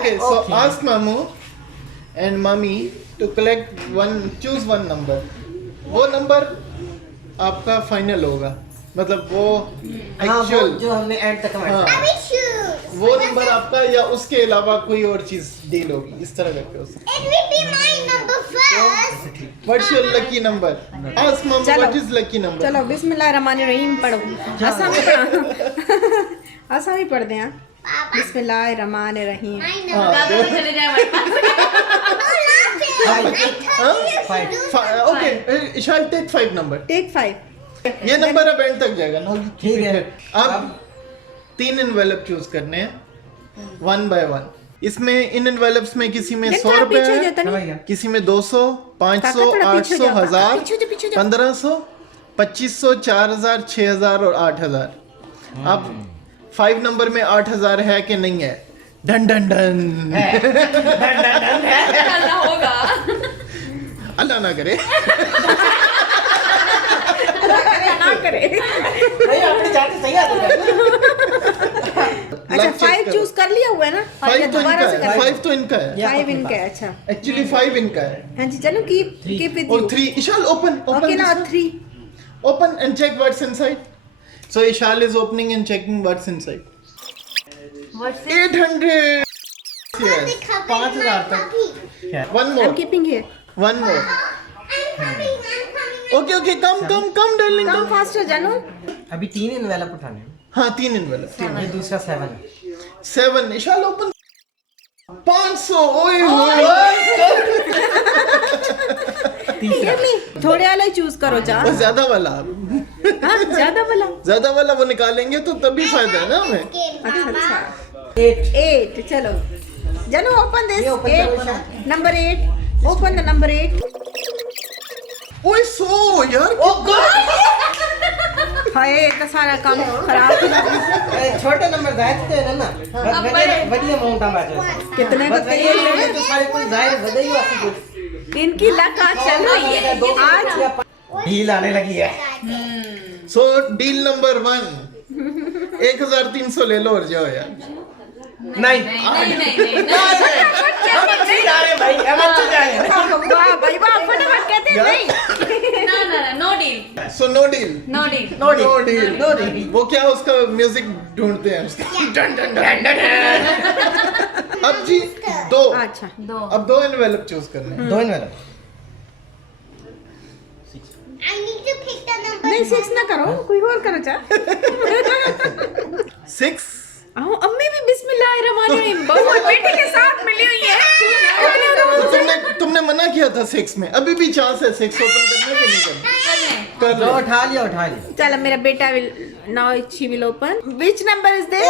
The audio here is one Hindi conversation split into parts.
Okay, so ask Mamu and Mummy to choose one number. वो नंबर आपका फाइनल होगा, मतलब वो एक्चुअल जो हमने एंड तक वो नंबर आपका, या उसके अलावा कोई और चीज डील होगी, इस तरह करके उससे। What's your lucky number? Ask Mama what is lucky number. चलो बिस्मिल्लाहिर्रहमानिर्रहीम पढ़ो। आसान ही पढ़ दें। बिस्मिल्लाहिर्रहमानिर्रहीम। चले जाए हमारे पास। Okay, shall take 5 number. Take 5। ये नंबर अब एंड तक जाएगा ना? ठीक है। अब 3 इनवेलप चूज करने हैं 1 by 1। इसमें इन इनवेलप्स में किसी में 100 रुपए है, किसी में 200, 500, 800, 1000, 1500, 2500, 4000, 6000 और 8000। अब 5 नंबर में 8000 है कि नहीं है? Done done done. अल्लाह होगा। अल्लाह ना करे। ना करे। भाई आपने जाके सही आता है। अच्छा 5 चूज कर लिया हुआ है ना? 5 तो दोबारा से इनका है, 5 तो इनका है। 5 इनका है। अच्छा एक्चुअली 5 इनका है। हाँ जी चलो कीप विद और यू। 3 Ishal open ओके ना 3। open and check what's inside. So Ishal is opening and checking what's inside. What's it? 800. Yes. 5000 तक। One I more. Am keeping here. One more. Okay, come darling, come come. Faster जानू। अभी 3 इनवेलप उठाने हैं। हाँ 3 envelope. ये दूसरा 7 है। 7. Ishal open. 500. ओए होए. थोड़े वाला ही चूज करो जा। वो ज्यादा वाला. हाँ ज्यादा वाला। ज्यादा वाला वो निकालेंगे तो तभी फायदा है ना हमें. अच्छा 8 8 चलो जानू ओपन दिस ये open करो 8 Isha. Number 8 open the number 8। ओए 100 यार. हाय इतना सारा काम खराब। छोटे नंबर जायज थे ना बड़ी अमाउंट हम बात कितने को बताइए तो सारे कुछ जायज बदे ही आती कुछ इनकी लक आज चल रही है आज। ढील आने लगी है। So deal number 1. 1300 ले लो और जाओ यार. नहीं जा रहे भाई हम अच्छे जा रहे हैं। वाह भाई वाह फटाफट कहते हैं नहीं। No deal. So no deal. No deal. No deal. वो क्या उसका म्यूजिक ढूंढते हैं उसका. Done done done done. अब जी 2. अच्छा अब 2 एनवेलप चूज करने हैं. 2 इनवेलप नहीं 6 ना करो कोई और करो चा। 6. आओ अम्मी भी बिस्मिल्लाहिर्रहमानिर्रहीम बहू बेटे के साथ मिली हुई है। तुमने मना किया था 6 में. अभी भी चांस है 6 ओपन करने के. नहीं कर जो उठा लिया चलो मेरा बेटा will now she will open which number is this.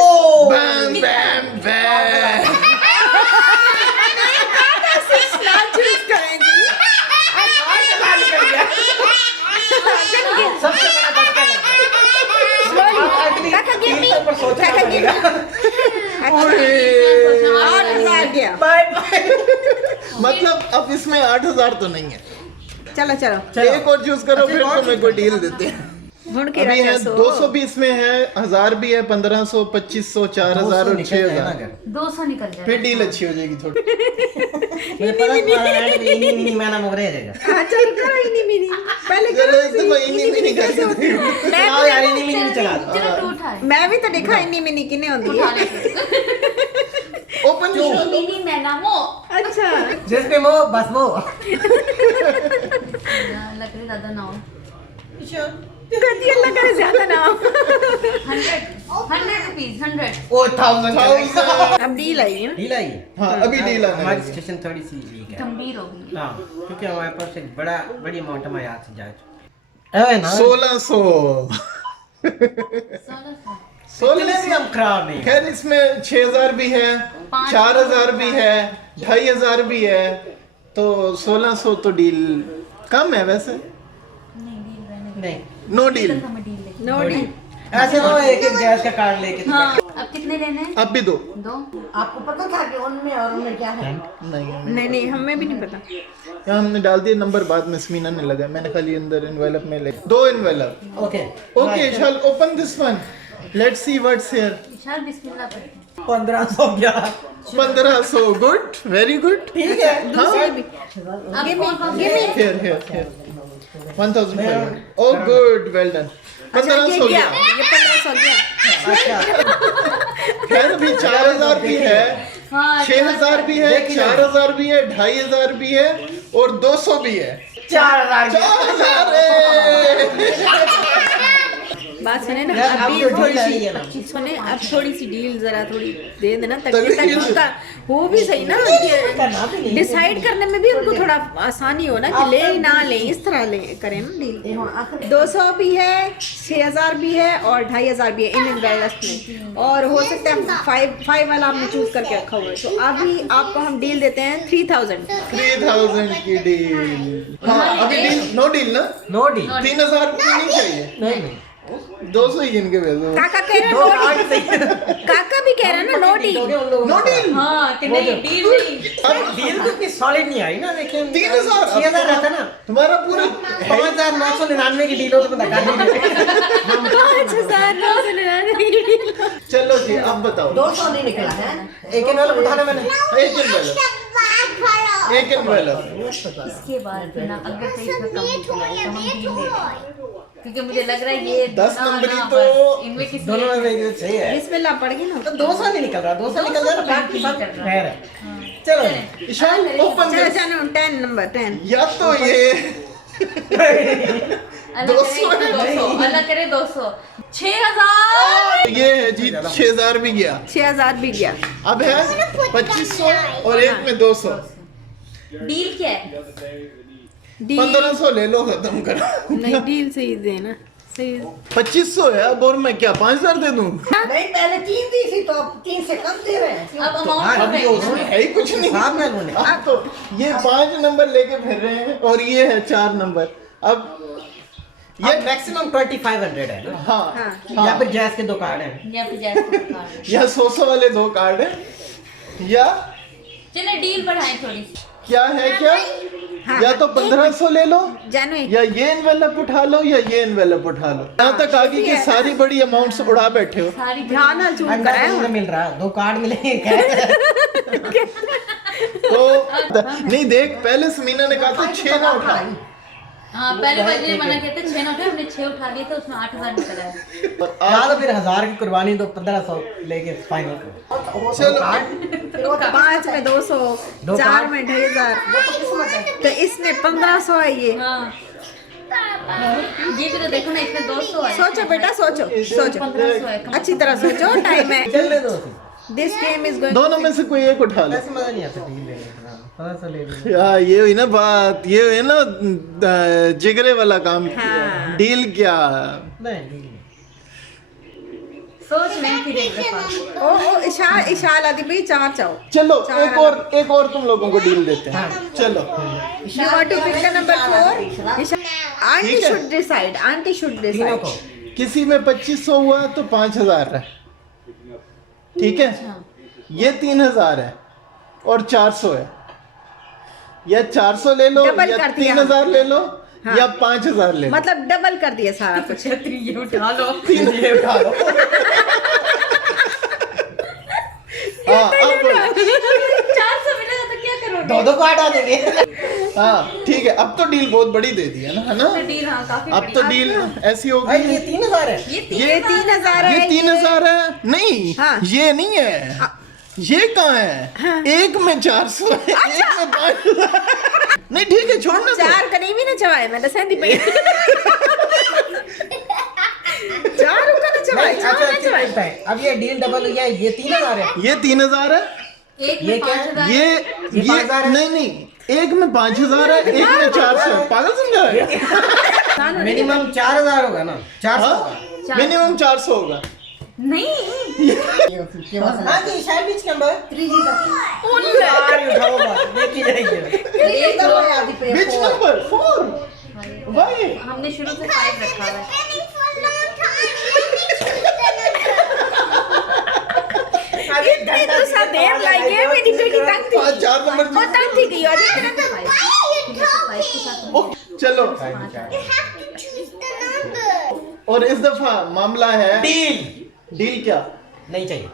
Bam bam bam. ना चूज करेंगी। सबसे बड़ा धक्का लगा। काका गिव मी पर सोचना पड़ेगा। 8000 गया। Bye bye. मतलब अब इसमें 8000 तो नहीं है. चलो एक और चूज करो फिर तुम्हें कोई डील देते हैं. ढूंढ के अभी है रखो 220 में है, 1000 भी है, 1500, 2500, 4000 और 6000. 200 निकल जाए। फिर डील अच्छी हो जाएगी थोड़ी. मुझे पता नहीं मैं ना मोगरे जाएगा। चल करो इन्हीं मिनी पहले चलो करो एक दफा इन्हीं में नहीं कर सकते. आओ यार इन्हीं में नहीं चला दो। चलो तू उठा। मैं भी तो देखा इन्हीं मिनी किने होती है। ओपन मिनी मैना वो। अच्छा जिसपे वो बस वो लकड़ी ज्यादा ना हो। गति अल्लाह करे ज्यादा ना हो। 100 रुपीस 100। ओ 1000 अब डील आई है ना। ढीला ही। हाँ अभी डील आने हमारी लगी. सिचुएशन थोड़ी सी वीक है। गंभीर होगी। हाँ क्योंकि हमारे पास एक बड़ी अमाउंट हमारे हाथ से जा चुकी है ना। 1600. 16 भी हम खराब नहीं। खैर इसमें 6000 भी है, 4000 भी है, 2500 भी है, तो 1600 तो डील कम है वैसे. नहीं नो डील. No deal. ऐसे तो एक गैस का कार्ड लेके हाँ अब कितने लेने हैं? अब भी 2. 2। आपको पता था कि उनमें और उनमें क्या है? नहीं हमें भी नहीं पता। यहाँ हमने डाल दिया नंबर, बाद में स्मीना ने लगा. मैंने खाली अंदर एनवेलप में ले 2 envelope. Okay okay shall open this one. Let's see what's here. Vishal बिस्मिल्लाह पढ़। 1500 गया। 1500 गुड, वेरी गुड। ठीक है। दूसरी भी अब कौन here 1500। Oh good, well done. 1500 गया, गया। ये 1500 गया। खैर अभी 4000 भी है, हाँ 6000 भी है, 4000 भी है, 2500 भी है और 200 भी है। 4000 बात सुने ना, यार, अभी अब तो थोड़ी डील आई सी है ना। सुने, अब थोड़ी सी डील जरा थोड़ी दे देना तगड़ी ताकि डील। उनका वो भी सही ना, करना भी नहीं। डिसाइड करने में भी उनको थोड़ा आसानी हो ना कि ले ही ना ले, इस तरह ले करें ना डील। 200 भी है, 6000 भी है और 2500 भी है इंडियन वेलनेस में, और हो सकता है 5 वाला हमने चूज करके रखा हुआ है। तो अभी आपको हम डील देते हैं 3000। 3000 की डील। हाँ अभी डील, नो डील ना, नो डील। 3000 रुपये नहीं चाहिए, नहीं 200 ही गिन के भेजो। काका कह रहे दो नो कार्ड डील, चाहिए। काका भी कह रहा है ना नो डील। No deal. हाँ कि नहीं डील नहीं। अब डील तो की सॉलिड नहीं आई ना, देखिए 3000 6000 रहता ना, तुम्हारा पूरा 5999 की डील हो तो बता दी। 5999 चलो जी अब बताओ। 200 नहीं निकला है। एक इन वाला उठाना मैंने। एक इन वाला इसके बाद ना अगर सही में कम निकला है तो हम डील ले लेंगे। क्योंकि मुझे लग रहा है ये 10 ना, नंबरी ना, तो बस, इनमें किसी दोनों में एक चाहिए। बिस्मिल्लाह पड़ गई ना। तो 200 नहीं निकल रहा, 200 निकल जाए तो बाकी सब निकल रहा। खैर है। चलो ईशान ओपन चलो कर। जानो 10 नंबर 10। या तो ये अल्लाह 200 करे है। 200, अल्लाह करे 200, 6000। ये है जी 6000 भी गया, 6000 भी गया। अब है 2500 और एक में 200। डील क्या है? डील 1500 ले लो, खत्म करो। नहीं, डील सही देना सही। 2500 है अब, और मैं क्या 5000 दे दूं? नहीं पहले 3 दी थी तो अब 3 से कम दे रहे हैं। अब हाँ, अमाउंट अभी उसमें है ही कुछ नहीं। साहब मैं उन्होंने अब तो ये 5 नंबर लेके फिर रहे हैं और ये है 4 नंबर। अब ये मैक्सिमम 2500 है ना, हाँ हाँ। या फिर जैस के 2 कार्ड हैं। या फिर जैसे या 100 वाले 2 कार्ड है, या चलो डील बढ़ाएं थोड़ी सी। क्या है क्या, हाँ, या तो 1500 ले लो, जानो एक या ये एनवेलप उठा लो, या ये एनवेलप उठा लो। यहाँ तक आगे की सारी बड़ी अमाउंट्स उड़ा बैठे हो। सारी ध्यान चूज अंडा कराया तो मिल रहा है, 2 कार्ड मिलेंगे खैर। तो नहीं देख, पहले समीना ने कहा था 6 ना उठा। हाँ पहले बार ये मना कहते 6 ना उठा, हमने 6 उठा लिए थे, उसमें 8000 निकला है। या तो फिर 1000 की कुर्बानी तो 1500 लेके फाइनल करो। चलो 5 में 200, दो 4 कार्ड। में 2500, तो इसमें 1500 है ये। हाँ ये भी तो देखो ना, इसमें 200 है। सोचो बेटा, सोचो सोचो 1500 है। अच्छी तरह सोचो, टाइम है। चल ले दो। This game is going. दोनों में से कोई एक उठा लो। ऐसे मजा नहीं आता डील लेने का, 1500 ले लो। यार ये हुई ना बात, ये हुई ना जिगरे वाला काम। हाँ। डील क्या, नहीं डील नहीं। सोच लें फिर एक दफा। ओ इशाल आदि भाई 4 चाहो। चलो चार एक और तुम लोगों को डील देते हैं। चलो You want to pick the number 4? Auntie ठीक है। should decide. Auntie should तीनों decide. को किसी में 2500 हुआ तो 5000 है, ठीक है। ये 3000 है और 400 है, या 400 ले लो, Double या कर दिया 3000 ले लो, हाँ। या 5000 ले लो। मतलब डबल कर दिया सारा कुछ। ये उठा लो। 3 ये उठा लो। हाँ अब 400 मिलेगा तो क्या करोगे? 2 कार्ड आ देंगे। हाँ ठीक है, अब तो डील बहुत बड़ी दे दी है ना, है ना। तो डील हाँ काफी अब तो डील ऐसी हो भाई गई ये है। 3000 है। ये 3000 है। ये 3000 है, नहीं हाँ। ये नहीं है, ये कहाँ है? हाँ। एक में 400 है, एक में 5000। नहीं ठीक है, छोड़ना तो। 4 करीब ही ना चवाए, मैं तो सहदी पे। 4 रुका ना चवाए, नहीं, 4 अच्छा ना अच्छा चवाए। पूछता है। अब ये डील डबल हो गया, ये 3000 है। ये 3000 है, एक ये में क्या है? 5000। ये 5000 है। नहीं एक में 5000 है, एक में 400 है। पागल समझा है? मिनिमम 4000 होगा ना, 400 होगा। हाँ मिनिमम 400 होगा। नहीं हाँ जी शायद बीच नंबर 3G तक। यार ये उठाओ बात, देखी जाएगी। एक लो। आदि पे Which number? 4? Why? हमने शुरू से 5 रखा हुआ है। इतनी तो सा देर लगी है, मेरी बेटी तंग थी। 4 नंबर वो तंग थी गई और इतना तो 5 के साथ ओ, चलो और इस दफा मामला है डील डील क्या? नहीं चाहिए।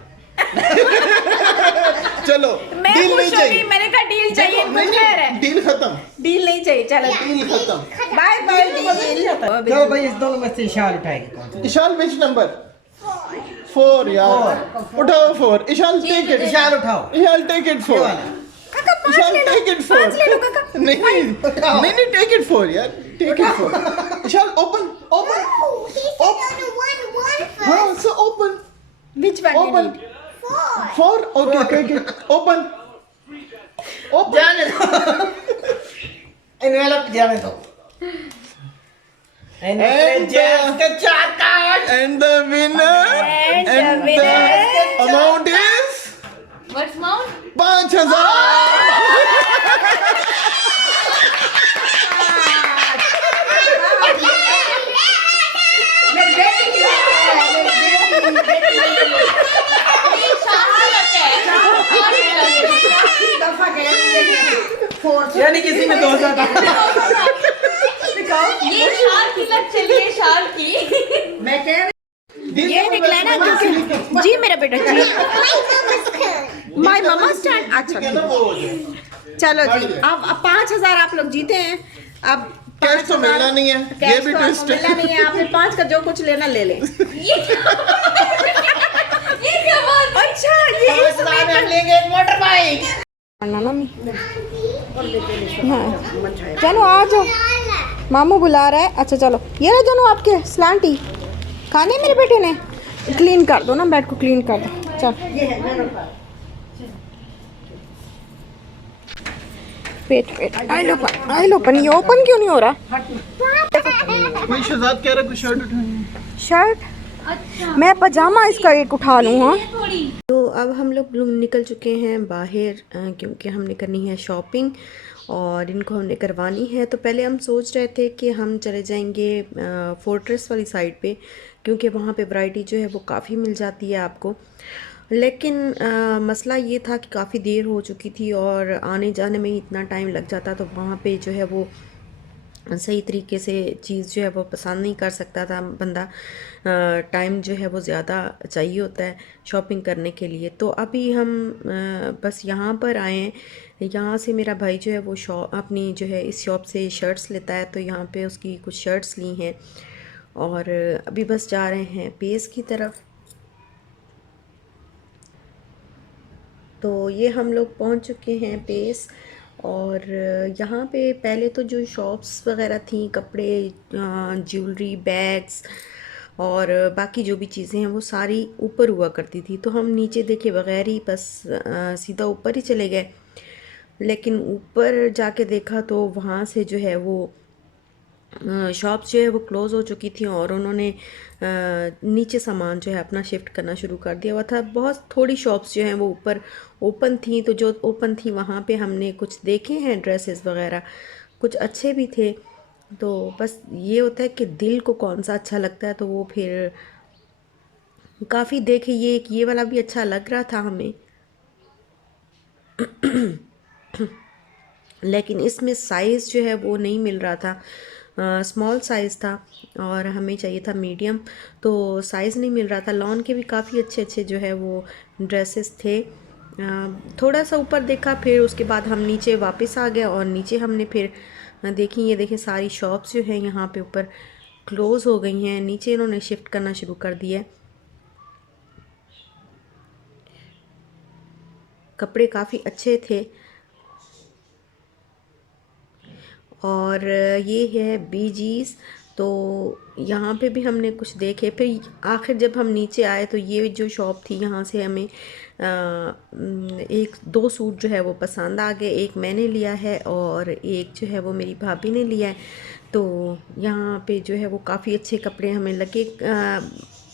चलो मैं डील खुश नहीं हो गई, चाहिए, मैंने कहा डील चाहिए, नहीं, खैर है, डील खत्म, डील नहीं चाहिए, चलो डील खत्म। Bye bye deal. चलो भाई इस दोनों में से इशाल उठाएगी कौन सा? Ishal which number? 4 यार, उठाओ 4। इशाल टेक इट, इशाल उठाओ। इशाल टेक इट 4। काका पाँच इशाल ले लो, टेक इट 4। पाँच ले लो काका। नहीं नहीं टेक इट 4 यार, टेक इट 4। इशाल ओपन ओपन, हाँ so open Which one you open need? 4, okay take it, open open. जाने दो, एनवेलप जाने दो। And जैस के 4 card. And the winner, And the and winner. the amount is What's mount? 5,000। मेरी बेटी की बात है, मेरी बेटी ये शाल की लग है। और की दफा गए फोर्थ यानी किसी में 2000 था। ये शाल की लग चली है, शाल की। मैं कह रही ये निकला ना क्योंकि जी मेरा बेटा जी माय ममा स्टैंड। अच्छा चलो जी, अब 5,000 आप लोग जीते हैं। अब कैश तो मिलना नहीं है, ये भी ट्विस्ट मिलना नहीं है। आपने 5 का जो कुछ लेना ले लें। ये क्या बात? अच्छा ये इसमें हम लेंगे एक मोटर बाइक। हाँ चलो आ जाओ, मामू बुला रहा है। अच्छा चलो ये रहे दोनों आपके स्लांटी खाने मेरे बेटे ने। क्लीन कर दो ना, बेड को क्लीन कर दो। चल पेट आई ओपन, ये ओपन क्यों नहीं हो रहा? कोई शहजाद कह रहा है, कोई शर्ट उठानी। शर्ट अच्छा मैं पजामा इसका एक उठा लूँ। हाँ थोड़ी। तो अब हम लोग निकल चुके हैं बाहर, क्योंकि हमने करनी है शॉपिंग और इनको हमने करवानी है। तो पहले हम सोच रहे थे कि हम चले जाएंगे फोर्ट्रेस वाली साइड पे, क्योंकि वहाँ पे वैरायटी जो है वो काफ़ी मिल जाती है आपको। लेकिन मसला ये था कि काफ़ी देर हो चुकी थी और आने जाने में ही इतना टाइम लग जाता, तो वहाँ पे जो है वो सही तरीके से चीज़ जो है वो पसंद नहीं कर सकता था बंदा। टाइम जो है वो ज़्यादा चाहिए होता है शॉपिंग करने के लिए। तो अभी हम बस यहाँ पर आए हैं। यहाँ से मेरा भाई जो है वो शॉप अपनी जो है इस शॉप से शर्ट्स लेता है, तो यहाँ पे उसकी कुछ शर्ट्स ली हैं और अभी बस जा रहे हैं पेस की तरफ। तो ये हम लोग पहुँच चुके हैं पेस और यहाँ पे पहले तो जो शॉप्स वगैरह थी, कपड़े, ज्वेलरी, बैग्स और बाकी जो भी चीज़ें हैं वो सारी ऊपर हुआ करती थी। तो हम नीचे देखे बगैर ही बस सीधा ऊपर ही चले गए। लेकिन ऊपर जाके देखा तो वहाँ से जो है वो शॉप्स जो है वो क्लोज़ हो चुकी थी और उन्होंने नीचे सामान जो है अपना शिफ्ट करना शुरू कर दिया हुआ था। बहुत थोड़ी शॉप्स जो हैं वो ऊपर ओपन थी, तो जो ओपन थी वहाँ पे हमने कुछ देखे हैं ड्रेसेस वगैरह, कुछ अच्छे भी थे। तो बस ये होता है कि दिल को कौन सा अच्छा लगता है तो वो फिर काफ़ी देखे। ये वाला भी अच्छा लग रहा था हमें लेकिन इसमें साइज़ जो है वो नहीं मिल रहा था, स्मॉल साइज़ था और हमें चाहिए था मीडियम, तो साइज़ नहीं मिल रहा था। लॉन के भी काफ़ी अच्छे अच्छे जो है वो ड्रेसेस थे। थोड़ा सा ऊपर देखा, फिर उसके बाद हम नीचे वापस आ गए और नीचे हमने फिर देखी, ये देखें सारी शॉप्स जो हैं यहाँ पे ऊपर क्लोज़ हो गई हैं, नीचे इन्होंने शिफ्ट करना शुरू कर दिया है। कपड़े काफ़ी अच्छे थे और ये है बीजीज़। तो यहाँ पे भी हमने कुछ देखे। फिर आखिर जब हम नीचे आए तो ये जो शॉप थी यहाँ से हमें 1-2 सूट जो है वो पसंद आ गए। एक मैंने लिया है और एक जो है वो मेरी भाभी ने लिया है। तो यहाँ पे जो है वो काफ़ी अच्छे कपड़े हमें लगे,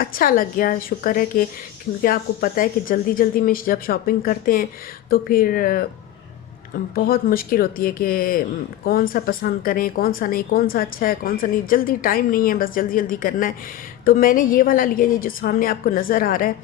अच्छा लग गया। शुक्र है कि, क्योंकि आपको पता है कि जल्दी जल्दी में जब शॉपिंग करते हैं तो फिर बहुत मुश्किल होती है कि कौन सा पसंद करें, कौन सा नहीं, कौन सा अच्छा है, कौन सा नहीं। जल्दी टाइम नहीं है, बस जल्दी जल्दी करना है। तो मैंने ये वाला लिया, ये जो सामने आपको नज़र आ रहा है,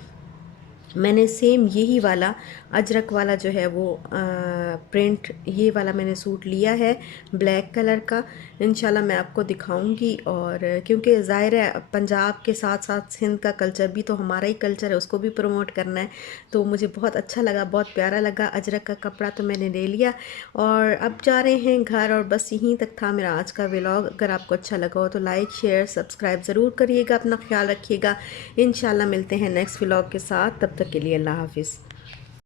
मैंने सेम यही वाला अजरक वाला जो है वो प्रिंट ये वाला मैंने सूट लिया है ब्लैक कलर का। इंशाल्लाह मैं आपको दिखाऊंगी। और क्योंकि ज़ाहिर है पंजाब के साथ साथ सिंध का कल्चर भी तो हमारा ही कल्चर है, उसको भी प्रमोट करना है। तो मुझे बहुत अच्छा लगा, बहुत प्यारा लगा। अजरक का कपड़ा तो मैंने ले लिया और अब जा रहे हैं घर। और बस यहीं तक था मेरा आज का व्लॉग। अगर आपको अच्छा लगा हो तो लाइक शेयर सब्सक्राइब ज़रूर करिएगा। अपना ख्याल रखिएगा। इंशाल्लाह मिलते हैं नेक्स्ट व्लॉग के साथ। तब तक के लिए अल्लाह हाफिज़।